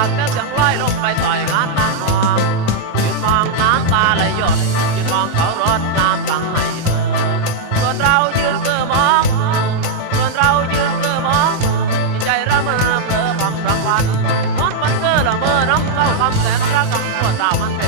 ากแก้วเสียงลอยลงไปต่อยงานนางนองยืนมองน้ำตาไหลหยดยืนมองเขารดน้ำฟังให้เธอส่วนเรายืนเกือมองส่วนเรายืนเกือมองใจระเมอเพลอพังรางวัลนอนมันเก้อละเมอน้ำเก้าคำแสนรักคำปวดดาวมันเป็น